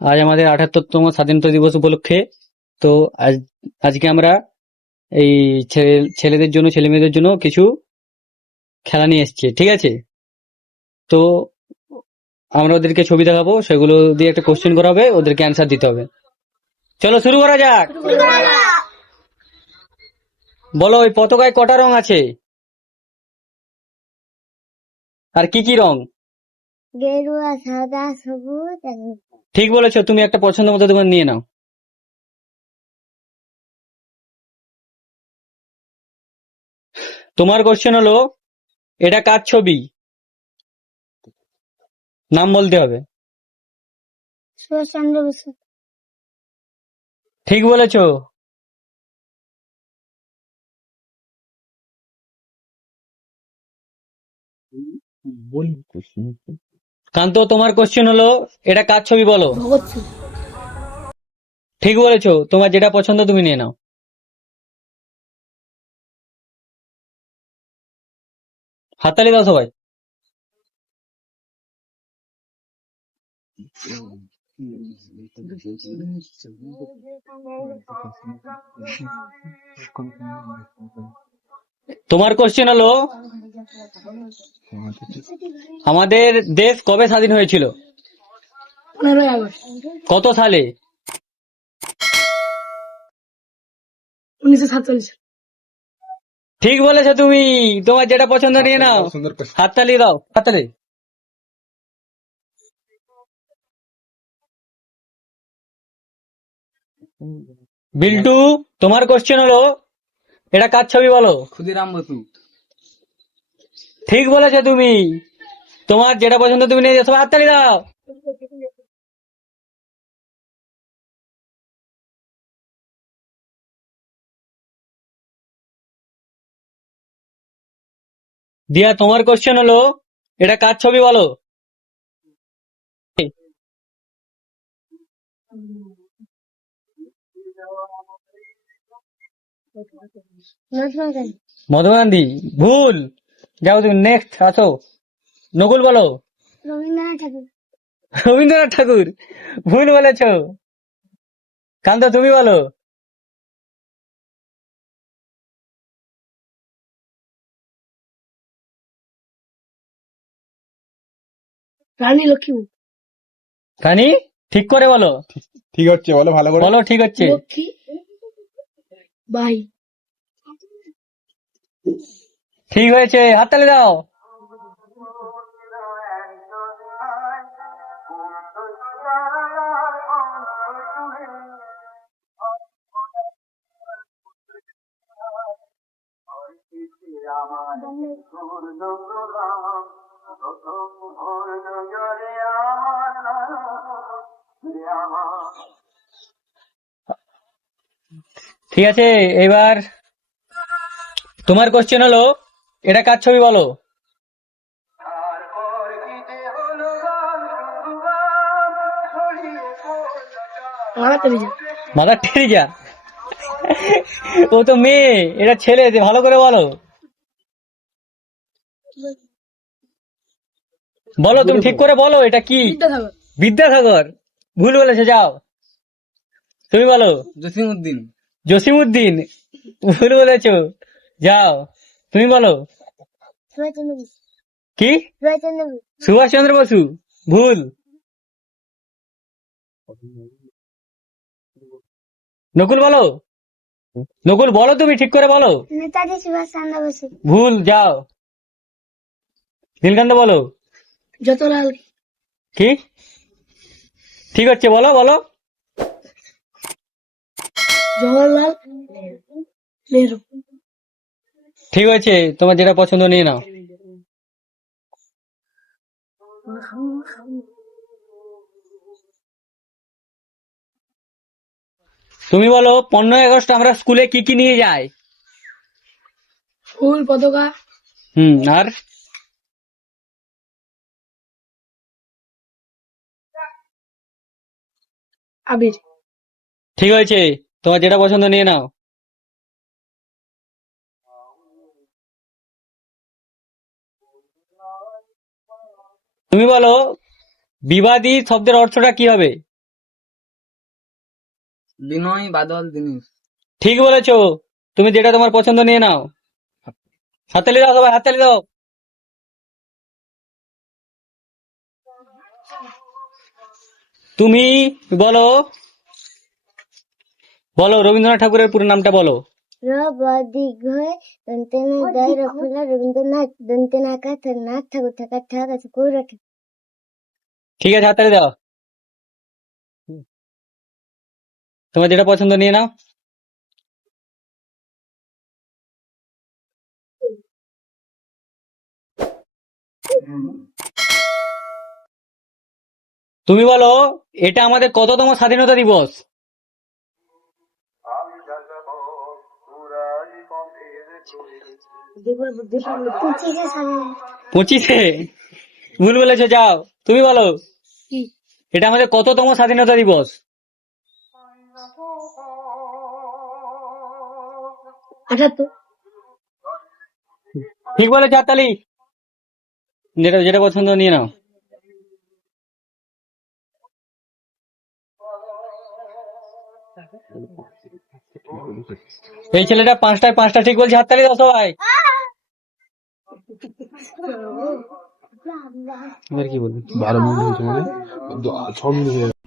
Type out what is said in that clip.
আজ আমাদের ৭৮তম স্বাধীনতা দিবস উপলক্ষে তো আজকে আমরা এই ছেলেদের জন্য, ছেলে মেয়েদের জন্য কিছু খেলা নিয়ে এসেছি, ঠিক আছে? তো আমরা ওদেরকে ছবি দেখাবো, সেগুলো দিয়ে একটা কোশ্চেন করা হবে, ওদেরকে অ্যান্সার দিতে হবে। চলো শুরু করা যাক। বলো, ওই পতাকায় কটা রং আছে আর কি কি রং? গেরুয়া, সাদা, সবুজ আর নীল। ঠিক বলেছো, তুমি একটা পছন্দ মতো তোমার নিয়ে নাও। তোমার কোশ্চেন হলো, এটা কার ছবি? নাম বলতে হবে। সুভাষচন্দ্র বসু। ঠিক বলেছো। কান্ত, তোমার কোশ্চেন হলো, এটা কার ছবি বলো? ভগৎ সিং। ঠিক বলেছো, তোমার যেটা পছন্দ তুমি নিয়ে নাও। হাততালি দাও সবাই। তোমার কোশ্চেন হলো, আমাদের দেশ কবে স্বাধীন হয়েছিল? 15ই আগস্ট কত সালে? 1947। ঠিক বলেছো তুমি, তোমার যেটা পছন্দ নিয়ে নাও। হাততালি দাও, হাততালি। বিল্টু, তোমার কোশ্চেন হলো, এটা কার ছবি বলো? ক্ষুদিরাম বসু। ঠিক বলেছো তুমি, তোমার যেটা পছন্দ তুমি নিয়ে যাও। সবাই হাততালি দাও। দিয়া, তোমার কোশ্চেন হলো, এটা কার ছবি বলো? মহাত্মা গান্ধী। মহাত্মা গান্ধী। ভুল। যাও তুমি, নেক্সট আসো। নকুল বলো। রবীন্দ্রনাথ ঠাকুর। রবীন্দ্রনাথ ঠাকুর। ভুল বলেছ। কান্ত, তুমি বলো। রানী লক্ষ্মীবাই। রানী। ঠিক করে বলো। ঠিক হচ্ছে, বলো ভালো করে। বলো ঠিক হচ্ছে। লক্ষ্মী বাই। ঠিক হয়েছে, হাততালি দাও। ঠিক আছে, এবার তোমার কোশ্চেন হলো, এটা কার ছবি বলো? মারা তেরেজা। Mother Teresa. ও তো মেয়ে, এটা ছেলে, ভালো করে বলো। বলো, তুমি ঠিক করে বলো, এটা কি? বিদ্যাসাগর। বিদ্যাসাগর। ভুল বলেছে, যাও তুমি বলো। জসিমউদ্দিন। জসিমউদ্দিন। ভুল বলেছো, যাও তুমি বলো। সুভাষচন্দ্র বসু। কি? সুভাষচন্দ্র বসু। সুভাষচন্দ্র বসু। ভুল। নকুল বলো। নকুল বলো, তুমি ঠিক করে বলো। নেতাজি সুভাষচন্দ্র বসু। ভুল, যাও। নীলকান্ত বলো। যতলাল। কি? ঠিক হচ্ছে, বলো বলো। জওহরলাল নেহরু। ঠিক হয়েছে, তোমার যেটা পছন্দ নিয়ে নাও। তুমি বলো, 15ই আগস্ট আমরা স্কুলে কি কি নিয়ে যাই? ফুল, পতাকা, আর আবির। ঠিক হয়েছে, তোমার যেটা পছন্দ নিয়ে নাও। তুমি বলো, বিবাদী শব্দের অর্থটা কি হবে? বিনয় বাদল দিনেশ। ঠিক বলেছো, তুমি যেটা তোমার পছন্দ নিয়ে নাও। হাততালি দাও সবাই, হাততালি দাও। তুমি বলো, বলো রবীন্দ্রনাথ ঠাকুরের পুরো নামটা বলো। র ব দীর্ঘয় দন্তেনা দয় রফলা রবীন্দ্রনাথ দন্তেনাকা নাথ ঠাকুর থাকার ঠাক আছে করে রাখে। ঠিক আছে, হাততালি দাও। তোমার যেটা পছন্দ নিয়ে নাও। তুমি বলো, এটা আমাদের কততম স্বাধীনতা দিবস? পঁচিশে সালে 25-এ? ভুল বলেছো, যাও তুমি বলো, কি এটা আমাদের কততম স্বাধীনতা দিবস? 78। ঠিক বলেছো, হাততালি। যেটা যেটা পছন্দ নিয়ে নাও। এই ছেলেটা পাঁচটায় পাঁচটা ঠিক বলছে, হাততালি দাও সবাই। এবার কি বলবি? 12 মিনিট হয়েছে মানে 6 মিনিট হয়ে